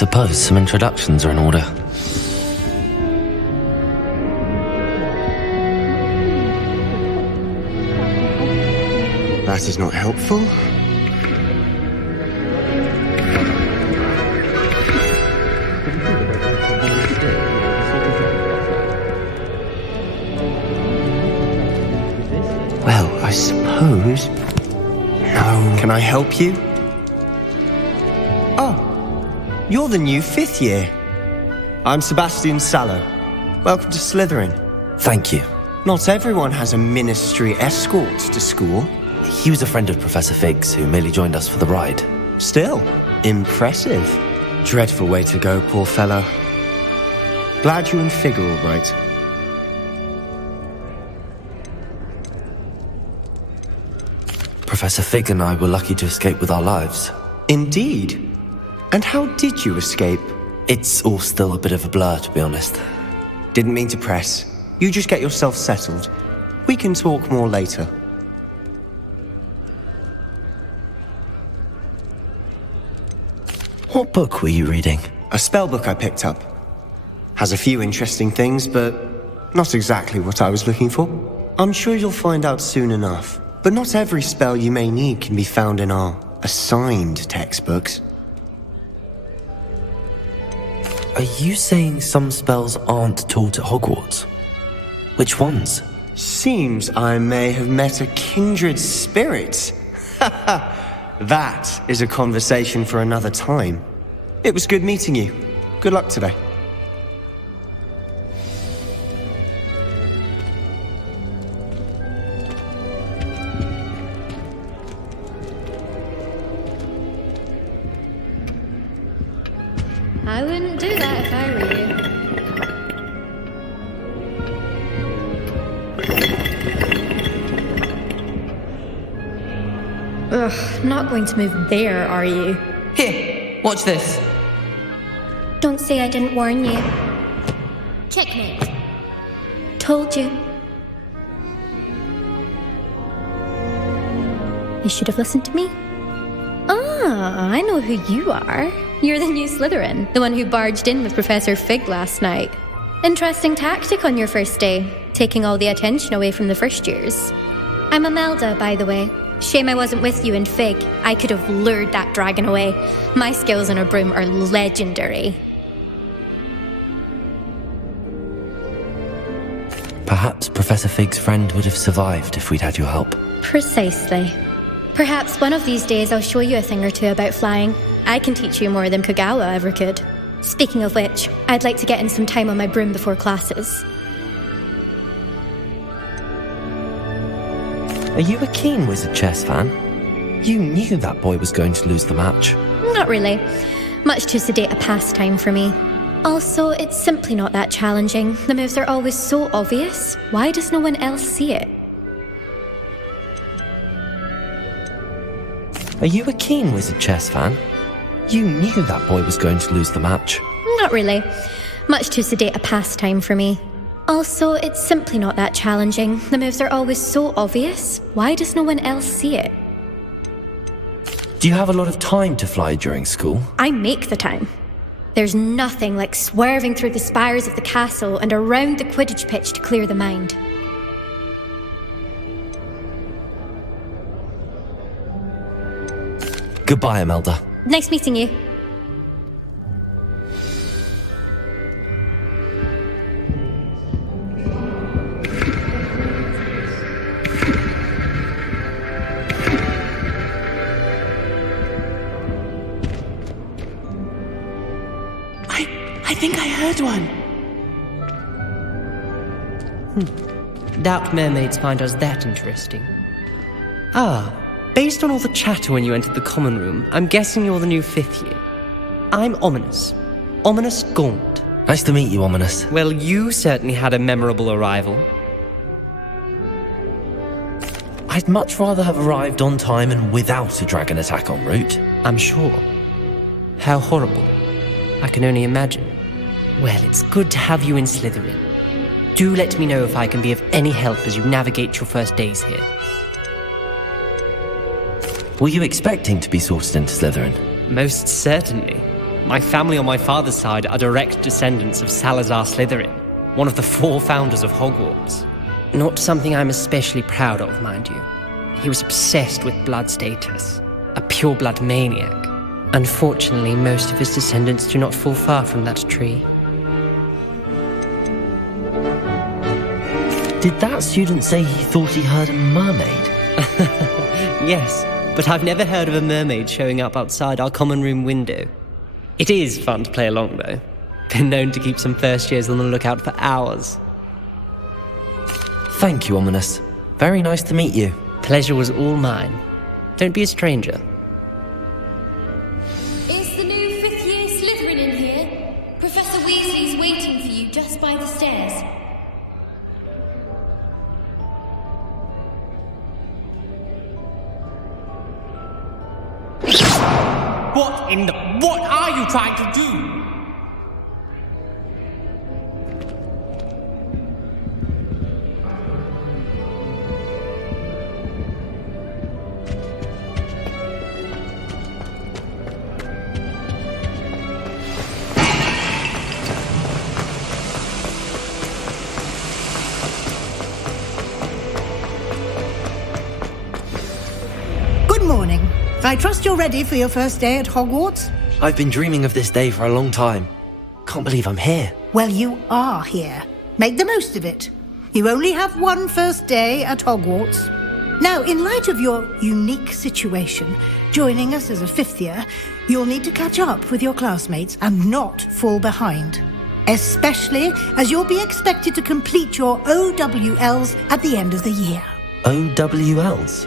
suppose some introductions are in order. That is not helpful. Well, I suppose... No. Can I help you? Oh, you're the new 5th year. I'm Sebastian Sallow. Welcome to Slytherin. Thank you. Not everyone has a ministry escort to school. He was a friend of Professor Fig's who merely joined us for the ride. Still, impressive. Dreadful way to go, poor fellow. Glad you and Fig are all right. Professor Fig and I were lucky to escape with our lives. Indeed. And how did you escape? It's all still a bit of a blur, to be honest. Didn't mean to press. You just get yourself settled. We can talk more later. What book were you reading? A spell book I picked up. Has a few interesting things, but not exactly what I was looking for. I'm sure you'll find out soon enough. But not every spell you may need can be found in our assigned textbooks. Are you saying some spells aren't taught at Hogwarts? Which ones? Seems I may have met a kindred spirit. That is a conversation for another time. It was good meeting you. Good luck today. I wouldn't do that if I were you. Ugh, not going to move there, are you? Here, watch this. Don't say I didn't warn you. Checkmate. Told you. You should have listened to me. Ah, I know who you are. You're the new Slytherin, the one who barged in with Professor Fig last night. Interesting tactic on your first day, taking all the attention away from the first years. I'm Imelda, by the way. Shame I wasn't with you in Fig. I could have lured that dragon away. My skills on a broom are legendary. Perhaps Professor Fig's friend would have survived if we'd had your help. Precisely. Perhaps one of these days I'll show you a thing or two about flying. I can teach you more than Kagawa ever could. Speaking of which, I'd like to get in some time on my broom before classes. Are you a keen Wizard chess fan? You knew that boy was going to lose the match. Not really. Much too sedate a pastime for me. Also, it's simply not that challenging. The moves are always so obvious. Why does no one else see it? Are you a keen Wizard chess fan? You knew that boy was going to lose the match. Not really. Much too sedate a pastime for me. Also, it's simply not that challenging. The moves are always so obvious. Why does no one else see it? Do you have a lot of time to fly during school? I make the time. There's nothing like swerving through the spires of the castle and around the Quidditch pitch to clear the mind. Goodbye, Imelda. Nice meeting you. I think I heard one. Doubt mermaids find us that interesting. Ah, based on all the chatter when you entered the common room, I'm guessing you're the new 5th year. I'm Ominous. Ominous Gaunt. Nice to meet you, Ominous. Well, you certainly had a memorable arrival. I'd much rather have arrived on time and without a dragon attack en route. I'm sure. How horrible. I can only imagine. Well, it's good to have you in Slytherin. Do let me know if I can be of any help as you navigate your first days here. Were you expecting to be sorted into Slytherin? Most certainly. My family on my father's side are direct descendants of Salazar Slytherin, one of the 4 founders of Hogwarts. Not something I'm especially proud of, mind you. He was obsessed with blood status, a pure-blood maniac. Unfortunately, most of his descendants do not fall far from that tree. Did that student say he thought he heard a mermaid? Yes, but I've never heard of a mermaid showing up outside our common room window. It is fun to play along, though. Been known to keep some first years on the lookout for hours. Thank you, Ominous. Very nice to meet you. Pleasure was all mine. Don't be a stranger. Is the new 5th year Slytherin in here? Professor Weasley's waiting for you just by the stairs. What are you trying to do? Good morning. I trust you're ready for your first day at Hogwarts? I've been dreaming of this day for a long time. Can't believe I'm here. Well, you are here. Make the most of it. You only have one first day at Hogwarts. Now, in light of your unique situation, joining us as a 5th year, you'll need to catch up with your classmates and not fall behind. Especially as you'll be expected to complete your OWLs at the end of the year. OWLs?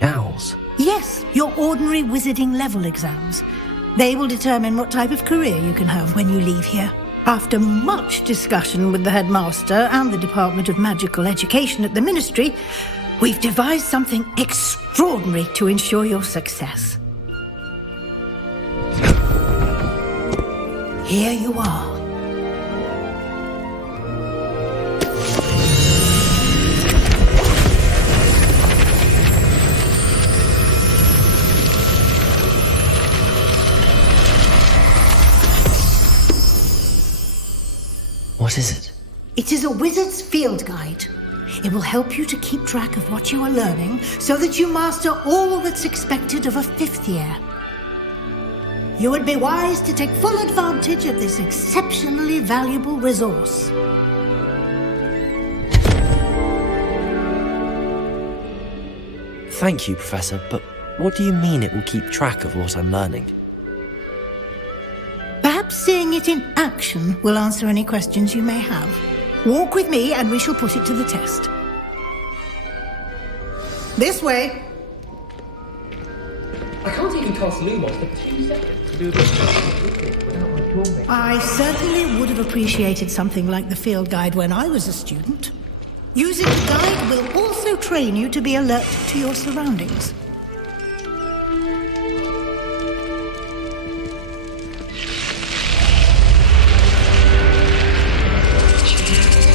Owls? Yes, your ordinary wizarding level exams. They will determine what type of career you can have when you leave here. After much discussion with the headmaster and the Department of Magical Education at the Ministry, we've devised something extraordinary to ensure your success. Here you are. What is it? It is a wizard's field guide. It will help you to keep track of what you are learning so that you master all that's expected of a 5th year. You would be wise to take full advantage of this exceptionally valuable resource. Thank you, Professor, but what do you mean it will keep track of what I'm learning? Perhaps seeing it in action will answer any questions you may have. Walk with me and we shall put it to the test. This way. I can't even cast Lumos for 2 seconds to do this without my toolmate. I certainly would have appreciated something like the field guide when I was a student. Using the guide will also train you to be alert to your surroundings.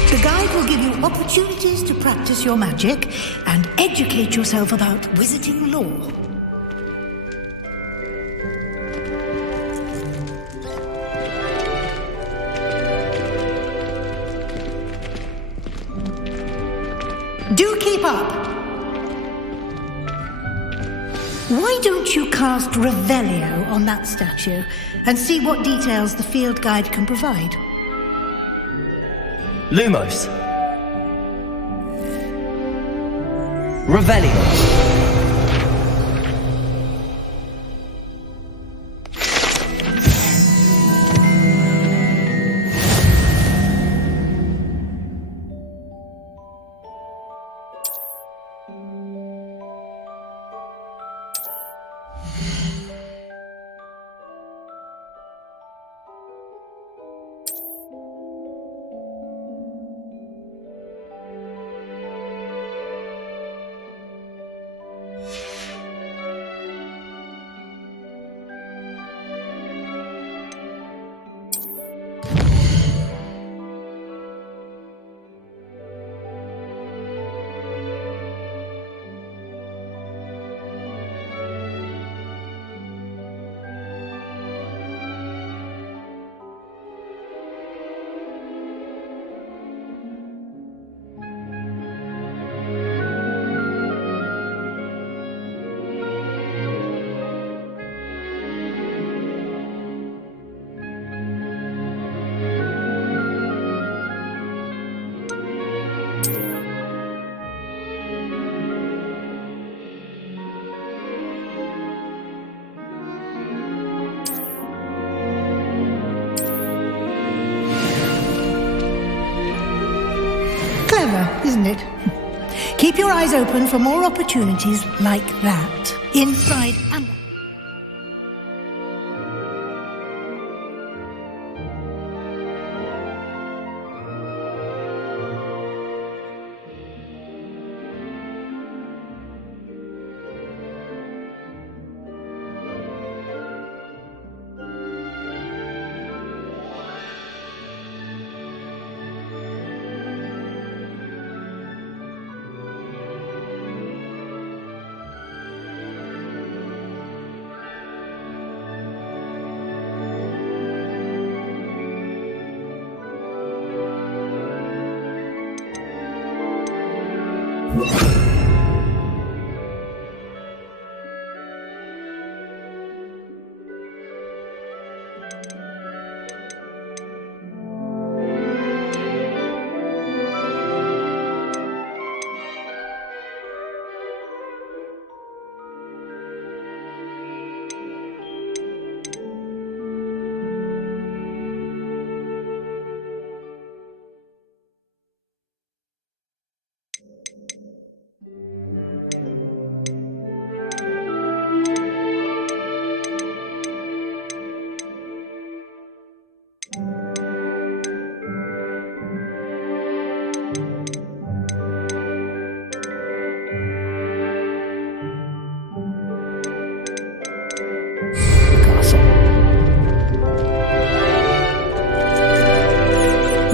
The guide will give you opportunities to practice your magic and educate yourself about wizarding lore. Do keep up! Why don't you cast Revelio on that statue and see what details the field guide can provide? Lumos. Revelio. Clever, isn't it? Keep your eyes open for more opportunities like that, inside and out.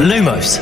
Lumos!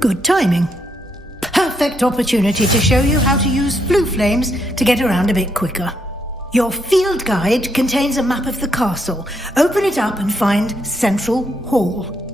Good timing. Perfect opportunity to show you how to use blue flames to get around a bit quicker. Your field guide contains a map of the castle. Open it up and find Central Hall.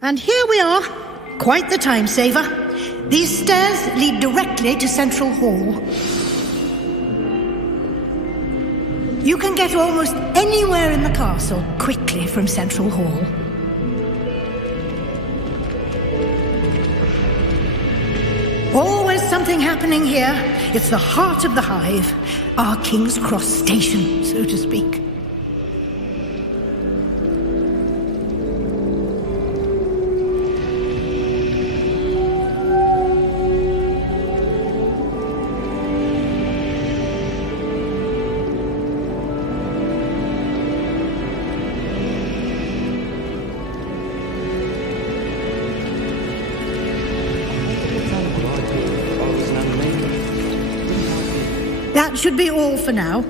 And here we are. Quite the time saver. These stairs lead directly to Central Hall. You can get almost anywhere in the castle quickly from Central Hall. Always something happening here. It's the heart of the hive, our King's Cross station, so to speak. That should be all for now.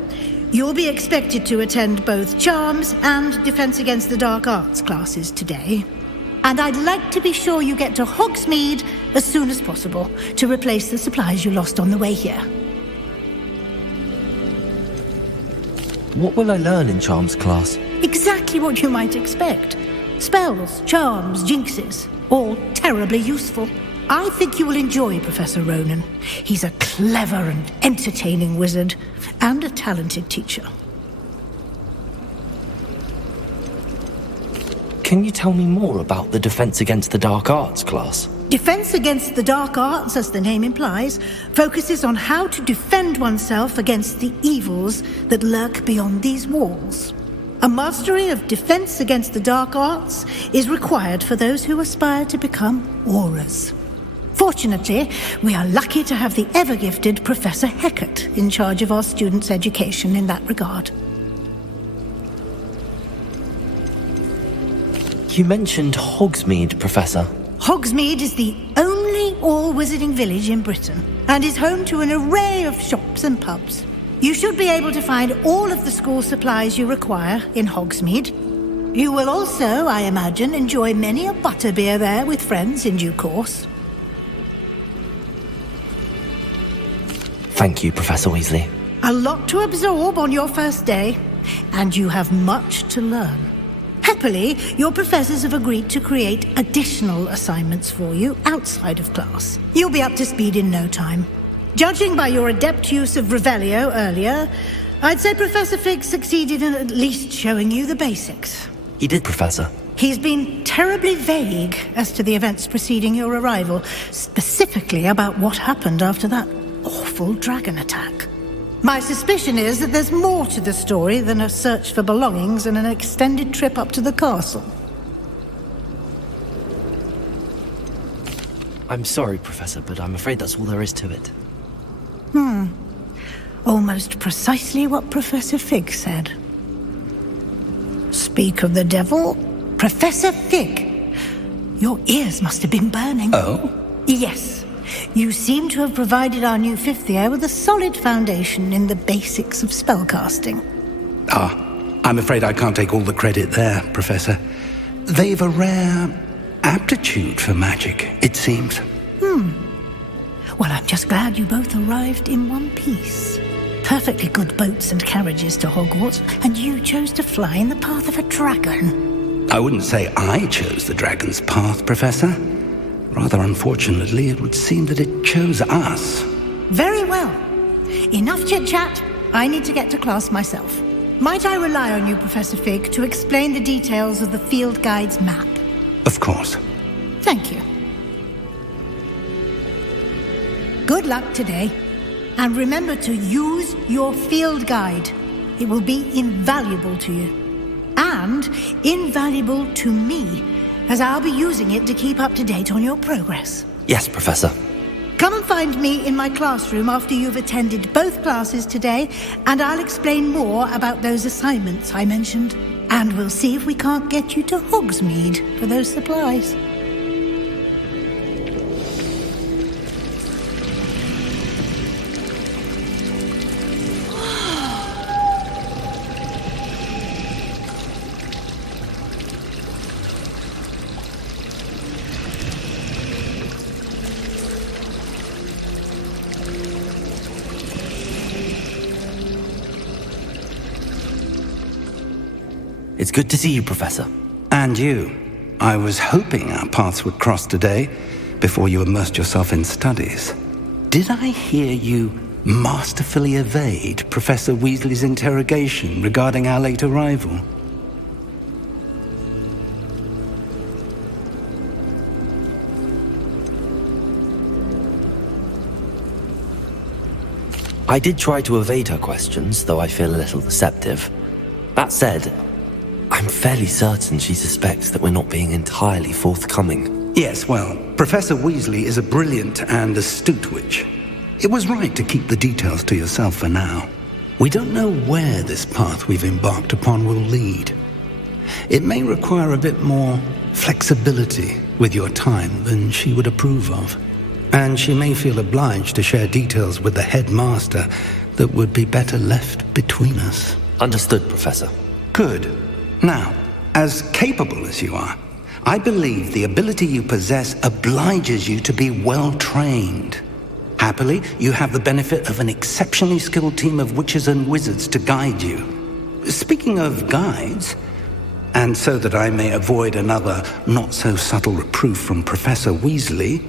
You'll be expected to attend both Charms and Defense Against the Dark Arts classes today. And I'd like to be sure you get to Hogsmeade as soon as possible to replace the supplies you lost on the way here. What will I learn in Charms class? Exactly what you might expect. Spells, charms, jinxes, all terribly useful. I think you will enjoy Professor Ronan. He's a clever and entertaining wizard, and a talented teacher. Can you tell me more about the Defense Against the Dark Arts class? Defense Against the Dark Arts, as the name implies, focuses on how to defend oneself against the evils that lurk beyond these walls. A mastery of Defense Against the Dark Arts is required for those who aspire to become Aurors. Fortunately, we are lucky to have the ever-gifted Professor Hecat in charge of our students' education in that regard. You mentioned Hogsmeade, Professor. Hogsmeade is the only all-wizarding village in Britain and is home to an array of shops and pubs. You should be able to find all of the school supplies you require in Hogsmeade. You will also, I imagine, enjoy many a butterbeer there with friends in due course. Thank you, Professor Weasley. A lot to absorb on your first day, and you have much to learn. Happily, your professors have agreed to create additional assignments for you outside of class. You'll be up to speed in no time. Judging by your adept use of Revelio earlier, I'd say Professor Fig succeeded in at least showing you the basics. He did, Professor. He's been terribly vague as to the events preceding your arrival, specifically about what happened after that awful dragon attack. My suspicion is that there's more to the story than a search for belongings and an extended trip up to the castle. I'm sorry, Professor, but I'm afraid that's all there is to it. Almost precisely what Professor Fig said. Speak of the devil, Professor Fig. Your ears must have been burning. Oh? Yes. You seem to have provided our new fifth year with a solid foundation in the basics of spellcasting. I'm afraid I can't take all the credit there, Professor. They've a rare aptitude for magic, it seems. Well, I'm just glad you both arrived in one piece. Perfectly good boats and carriages to Hogwarts, and you chose to fly in the path of a dragon. I wouldn't say I chose the dragon's path, Professor. Rather unfortunately, it would seem that it chose us. Very well. Enough chit-chat. I need to get to class myself. Might I rely on you, Professor Fig, to explain the details of the field guide's map? Of course. Thank you. Good luck today. And remember to use your field guide. It will be invaluable to you. And invaluable to me, as I'll be using it to keep up to date on your progress. Yes, Professor. Come and find me in my classroom after you've attended both classes today, and I'll explain more about those assignments I mentioned. And we'll see if we can't get you to Hogsmeade for those supplies. It's good to see you, Professor. And you. I was hoping our paths would cross today before you immersed yourself in studies. Did I hear you masterfully evade Professor Weasley's interrogation regarding our late arrival? I did try to evade her questions, though I feel a little deceptive. That said, I'm fairly certain she suspects that we're not being entirely forthcoming. Yes, well, Professor Weasley is a brilliant and astute witch. It was right to keep the details to yourself for now. We don't know where this path we've embarked upon will lead. It may require a bit more flexibility with your time than she would approve of. And she may feel obliged to share details with the headmaster that would be better left between us. Understood, Professor. Good. Now, as capable as you are, I believe the ability you possess obliges you to be well-trained. Happily, you have the benefit of an exceptionally skilled team of witches and wizards to guide you. Speaking of guides, and so that I may avoid another not-so-subtle reproof from Professor Weasley,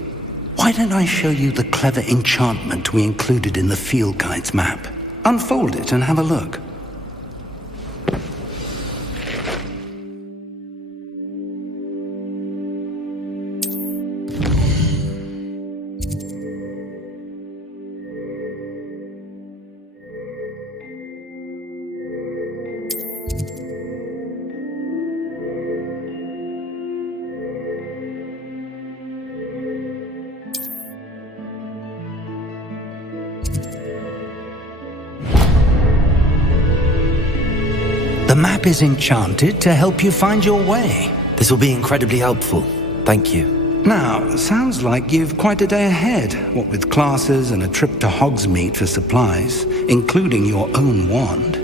why don't I show you the clever enchantment we included in the field guide's map? Unfold it and have a look. The map is enchanted to help you find your way. This will be incredibly helpful. Thank you. Now, sounds like you've quite a day ahead, what with classes and a trip to Hogsmeade for supplies, including your own wand.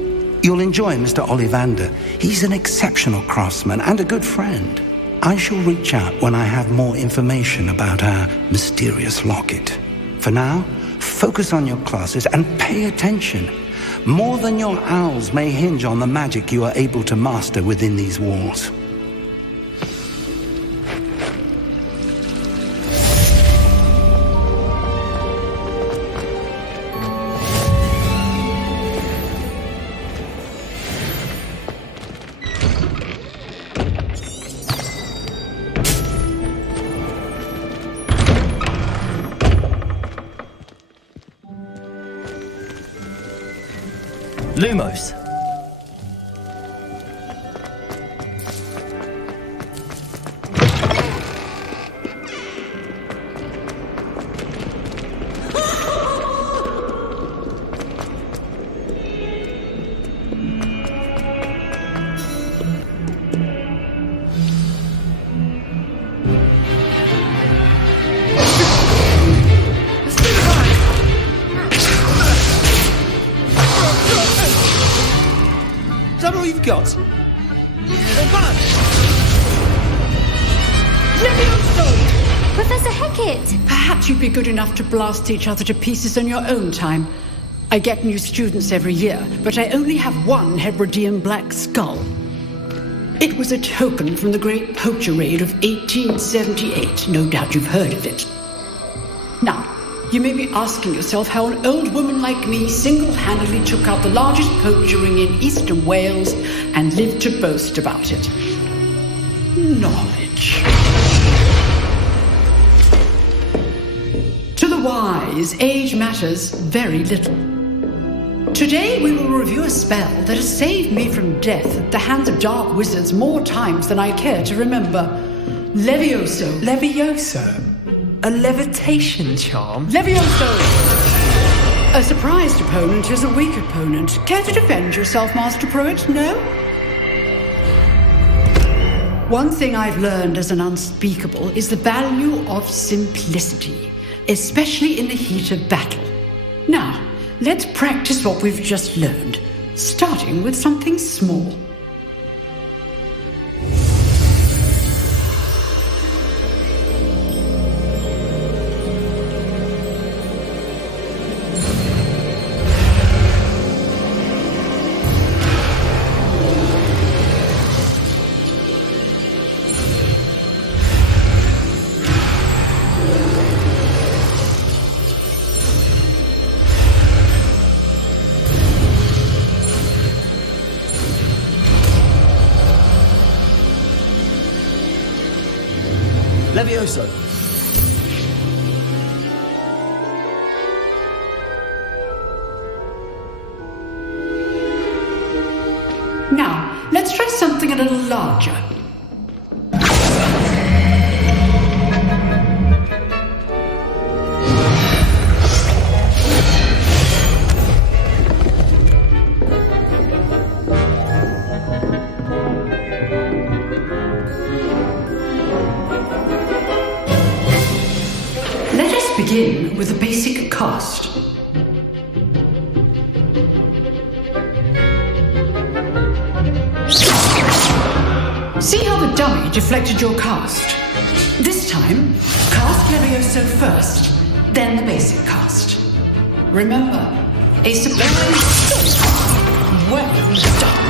You'll enjoy Mr. Ollivander. He's an exceptional craftsman and a good friend. I shall reach out when I have more information about our mysterious locket. For now, focus on your classes and pay attention. More than your owls may hinge on the magic you are able to master within these walls. Lumos. Is that all you've got? Professor Hecat! Perhaps you'd be good enough to blast each other to pieces on your own time. I get new students every year, but I only have one Hebridean black skull. It was a token from the Great Poacher Raid of 1878. No doubt you've heard of it. Now, you may be asking yourself how an old woman like me single-handedly took out the largest poacher ring in eastern Wales and lived to boast about it. Knowledge. To the wise, age matters very little. Today we will review a spell that has saved me from death at the hands of dark wizards more times than I care to remember. Levioso. Levioso? A levitation charm? Levioso! A surprised opponent is a weak opponent. Care to defend yourself, Master Pruitt? No? One thing I've learned as an unspeakable is the value of simplicity, especially in the heat of battle. Now, let's practice what we've just learned, starting with something small. Levioso! Now, let's try something a little larger. Let us begin with a basic cast. See how the dummy deflected your cast? This time, cast Levioso first, then the basic cast. Remember, a surprise. Well done.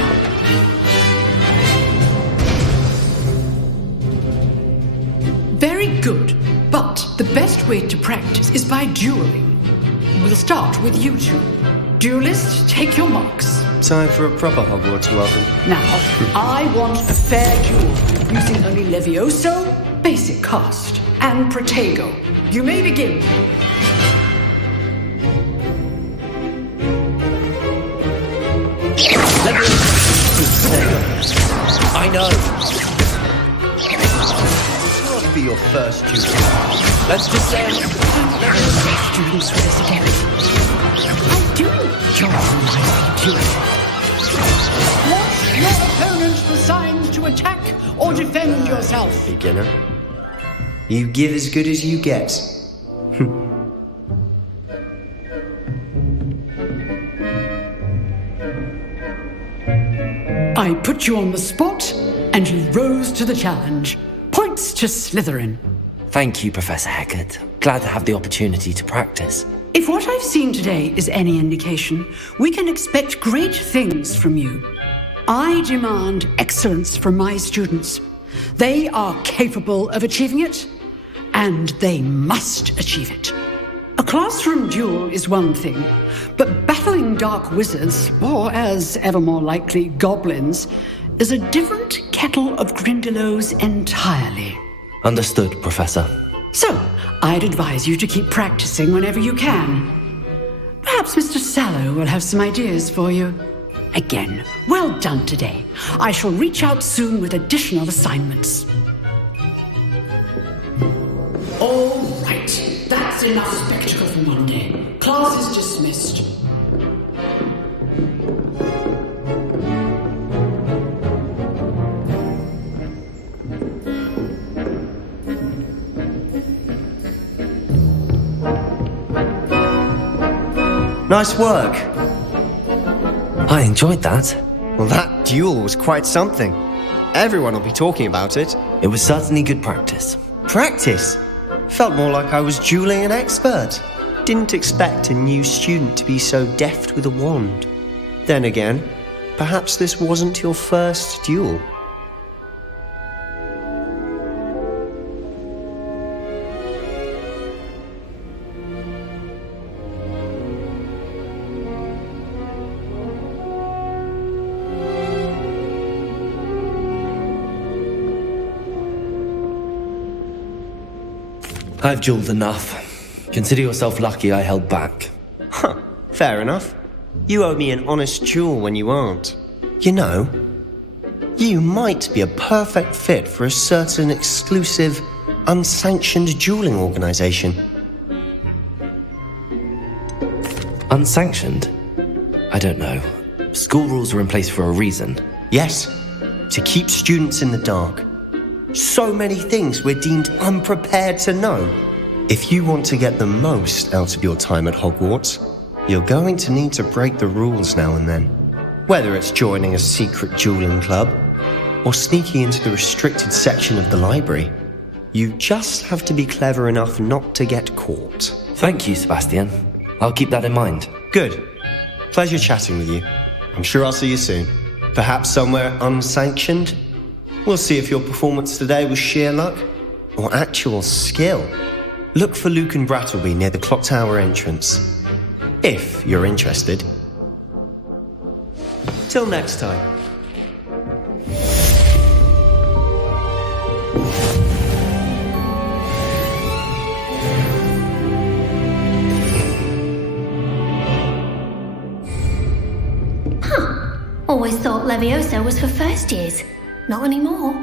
Very good, but the best way to practice is by dueling. We'll start with you two. Duelists, take your marks. Time for a proper Hogwarts welcome. Now, I want a fair duel using only Levioso, basic cast, and Protego. You may begin. I know. This must be your first duel. Let's just say Students race again. I do enjoy my duel. Watch your opponent for signs to attack or defend yourself. Beginner. You give as good as you get. I put you on the spot, and you rose to the challenge. Points to Slytherin. Thank you, Professor Hecat. Glad to have the opportunity to practice. If what I've seen today is any indication, we can expect great things from you. I demand excellence from my students. They are capable of achieving it, and they must achieve it. A classroom duel is one thing, but battling dark wizards, or as ever more likely, goblins, is a different kettle of Grindylows entirely. Understood, Professor. So, I'd advise you to keep practicing whenever you can. Perhaps Mr. Sallow will have some ideas for you. Again, well done today. I shall reach out soon with additional assignments. All right, that's enough spectacle for one day. Class is dismissed. Nice work. I enjoyed that. Well, that duel was quite something. Everyone will be talking about it. It was certainly good practice. Practice? Felt more like I was dueling an expert. Didn't expect a new student to be so deft with a wand. Then again, perhaps this wasn't your first duel. I've dueled enough. Consider yourself lucky I held back. Huh, fair enough. You owe me an honest duel when you aren't. You know, you might be a perfect fit for a certain exclusive, unsanctioned dueling organization. Unsanctioned? I don't know. School rules are in place for a reason. Yes, to keep students in the dark. So many things we're deemed unprepared to know. If you want to get the most out of your time at Hogwarts, you're going to need to break the rules now and then. Whether it's joining a secret dueling club or sneaking into the restricted section of the library, you just have to be clever enough not to get caught. Thank you, Sebastian. I'll keep that in mind. Good. Pleasure chatting with you. I'm sure I'll see you soon. Perhaps somewhere unsanctioned? We'll see if your performance today was sheer luck or actual skill. Look for Luke and Brattleby near the clock tower entrance, if you're interested. Till next time. Always thought Leviosa was for first years. Not anymore.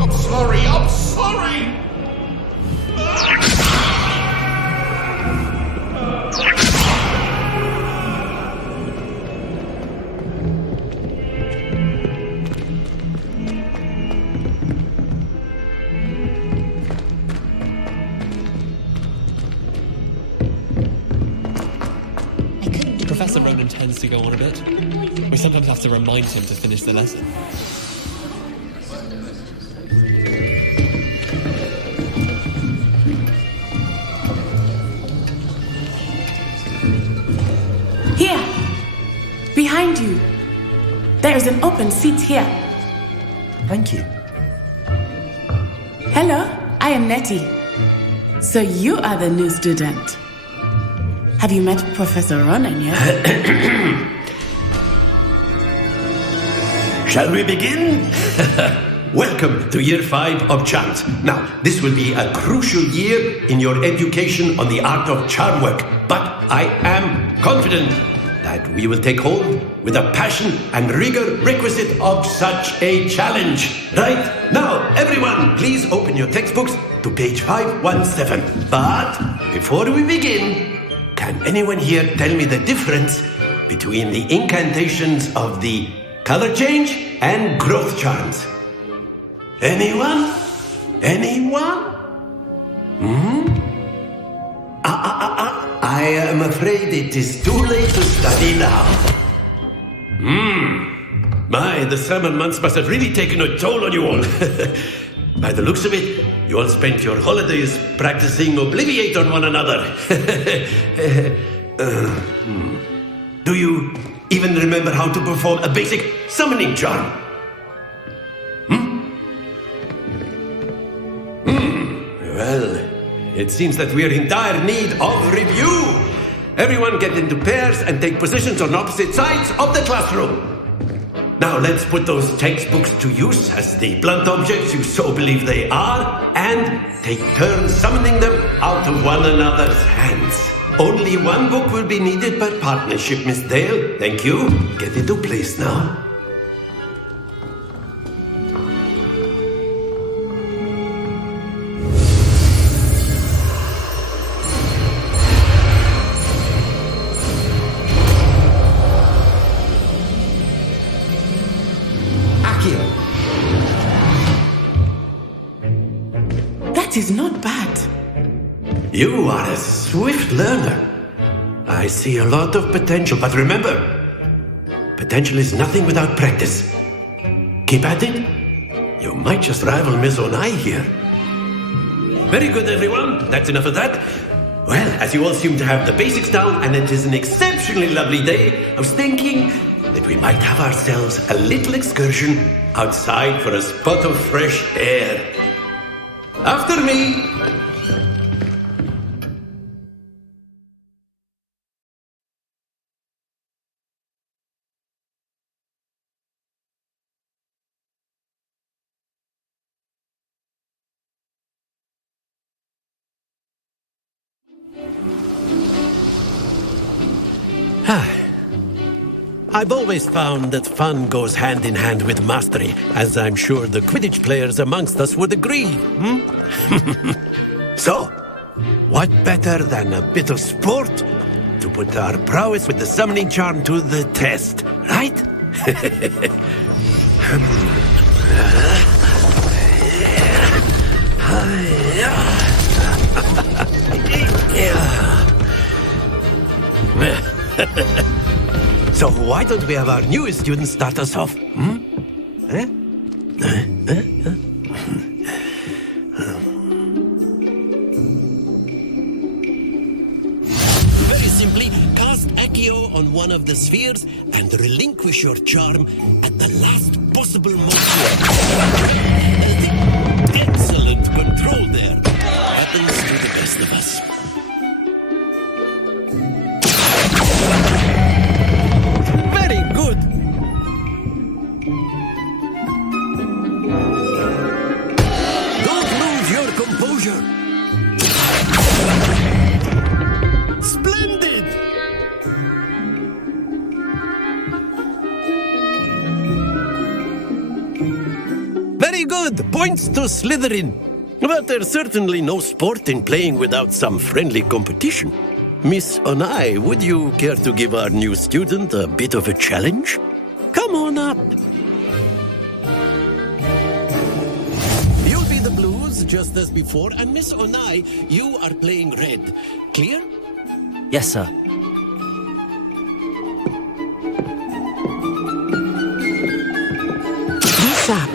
I'm sorry, I'm sorry! Professor Ronan tends to go on a bit. We sometimes have to remind him to finish the lesson. Here! Behind you! There is an open seat here. Thank you. Hello, I am Nettie. So you are the new student. Have you met Professor Ronan yet? Shall we begin? Welcome to Year 5 of Charms. Now, this will be a crucial year in your education on the art of charm work, but I am confident that we will take hold with the passion and rigor requisite of such a challenge. Right? Now, everyone, please open your textbooks to page 517. But before we begin, can anyone here tell me the difference between the incantations of the color change and growth charms? Anyone? Anyone? I am afraid it is too late to study now. My, the summer months must have really taken a toll on you all. By the looks of it, you all spent your holidays practicing Obliviate on one another. Do you even remember how to perform a basic summoning charm? Well, it seems that we are in dire need of review. Everyone get into pairs and take positions on opposite sides of the classroom. Now let's put those textbooks to use as the blunt objects you so believe they are, and take turns summoning them out of one another's hands. Only one book will be needed per partnership, Miss Dale. Thank you. Get into place now. That is not bad. You are a swift learner. I see a lot of potential, but remember, potential is nothing without practice. Keep at it. You might just rival Miss Onai here. Very good, everyone. That's enough of that. Well, as you all seem to have the basics down, and it is an exceptionally lovely day, I was thinking that we might have ourselves a little excursion outside for a spot of fresh air. After me! I've always found that fun goes hand in hand with mastery, as I'm sure the Quidditch players amongst us would agree. So, what better than a bit of sport to put our prowess with the summoning charm to the test, right? So why don't we have our newest student start us off? Very simply, cast Accio on one of the spheres and relinquish your charm at the last possible moment. Excellent control there. Happens to the best of us. Very good. Don't lose your composure. Splendid! Very good! Points to Slytherin. But there's certainly no sport in playing without some friendly competition. Miss Onai, would you care to give our new student a bit of a challenge? Come on up. You'll be the blues, just as before, and Miss Onai, you are playing red. Clear? Yes, sir. Be sharp.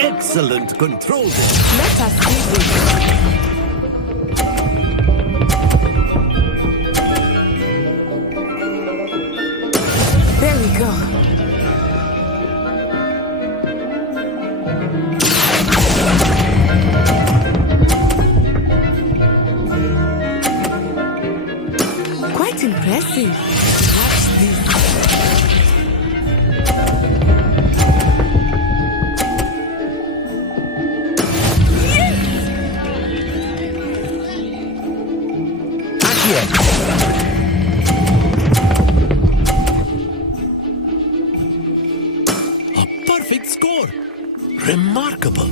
Excellent control there. Let us see this. There we go. Quite impressive. Watch this. A perfect score. Remarkable.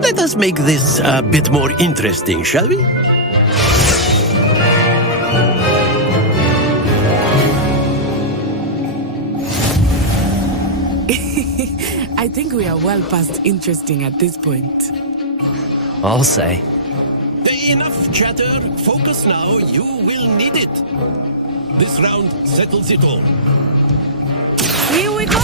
Let us make this a bit more interesting, shall we? I think we are well past interesting at this point. I'll say. Enough chatter. Focus now. You will need it. This round settles it all. Here we go.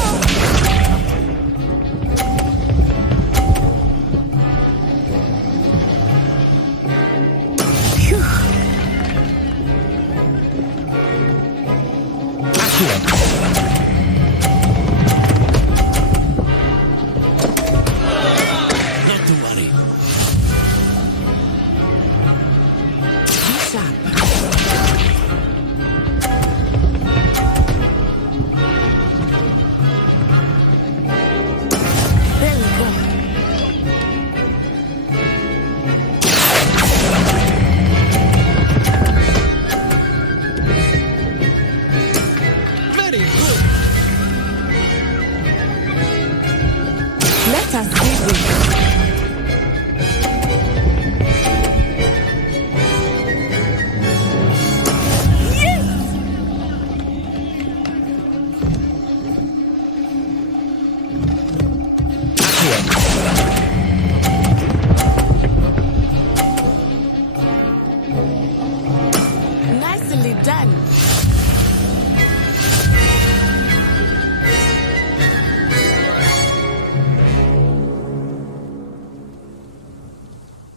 Not to worry. Be sharp. There we go. Very good. Let us see this. Nicely done.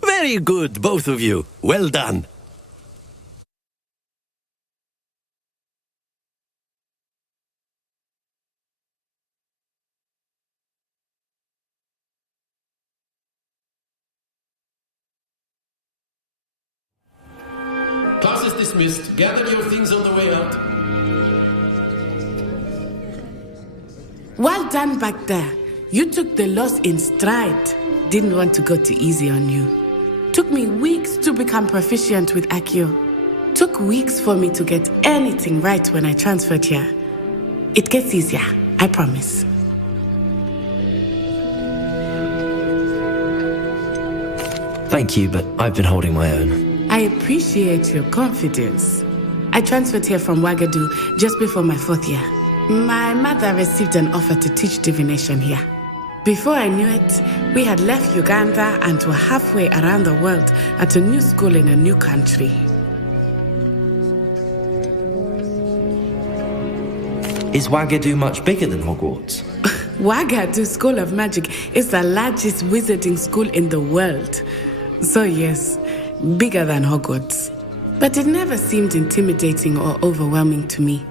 Very good, both of you. Well done. Class is dismissed. Gather your things on the way out. Well done back there. You took the loss in stride. Didn't want to go too easy on you. Took me weeks to become proficient with Accio. Took weeks for me to get anything right when I transferred here. It gets easier, I promise. Thank you, but I've been holding my own. I appreciate your confidence. I transferred here from Wagadu just before my 4th year. My mother received an offer to teach divination here. Before I knew it, we had left Uganda and were halfway around the world at a new school in a new country. Is Wagadu much bigger than Hogwarts? Wagadu School of Magic is the largest wizarding school in the world. So yes, bigger than Hogwarts. But it never seemed intimidating or overwhelming to me.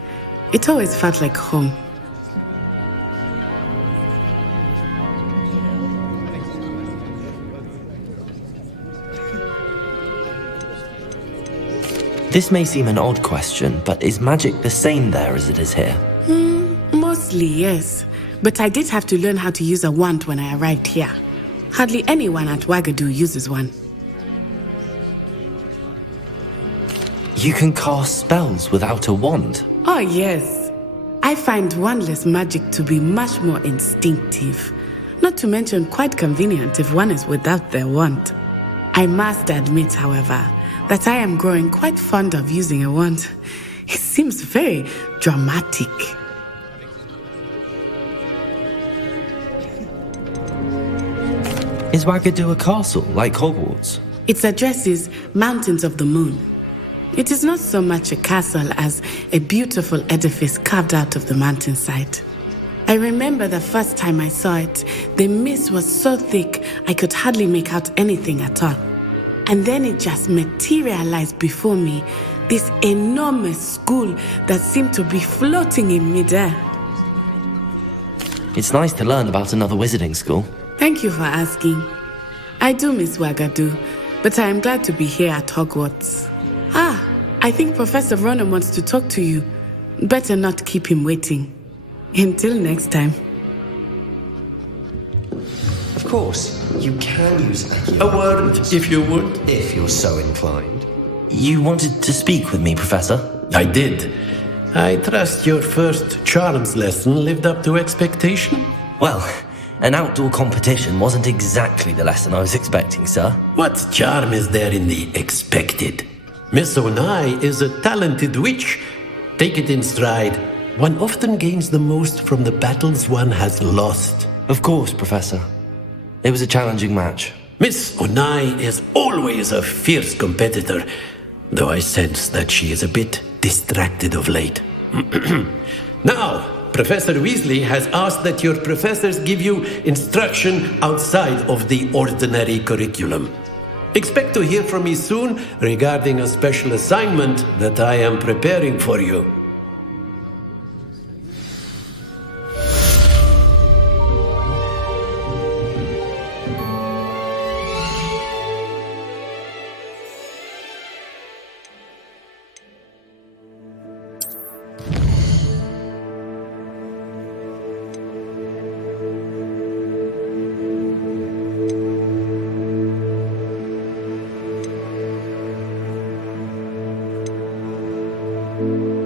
It always felt like home. This may seem an odd question, but is magic the same there as it is here? Mostly, yes. But I did have to learn how to use a wand when I arrived here. Hardly anyone at Wagadu uses one. You can cast spells without a wand? Oh, yes. I find wandless magic to be much more instinctive. Not to mention quite convenient if one is without their wand. I must admit, however, that I am growing quite fond of using a wand. It seems very dramatic. Is Wagadu a castle like Hogwarts? Its address is Mountains of the Moon. It is not so much a castle as a beautiful edifice carved out of the mountainside. I remember the first time I saw it, the mist was so thick I could hardly make out anything at all. And then it just materialized before me, this enormous school that seemed to be floating in midair. It's nice to learn about another wizarding school. Thank you for asking. I do miss Wagadu, but I am glad to be here at Hogwarts. I think Professor Ronan wants to talk to you. Better not keep him waiting. Until next time. Of course, you can use A word, if you would. if you're so inclined. You wanted to speak with me, Professor? I did. I trust your first charms lesson lived up to expectation? Well, an outdoor competition wasn't exactly the lesson I was expecting, sir. What charm is there in the expected? Miss Onai is a talented witch. Take it in stride. One often gains the most from the battles one has lost. Of course, Professor. It was a challenging match. Miss Onai is always a fierce competitor, though I sense that she is a bit distracted of late. Now, Professor Weasley has asked that your professors give you instruction outside of the ordinary curriculum. Expect to hear from me soon regarding a special assignment that I am preparing for you. Thank you.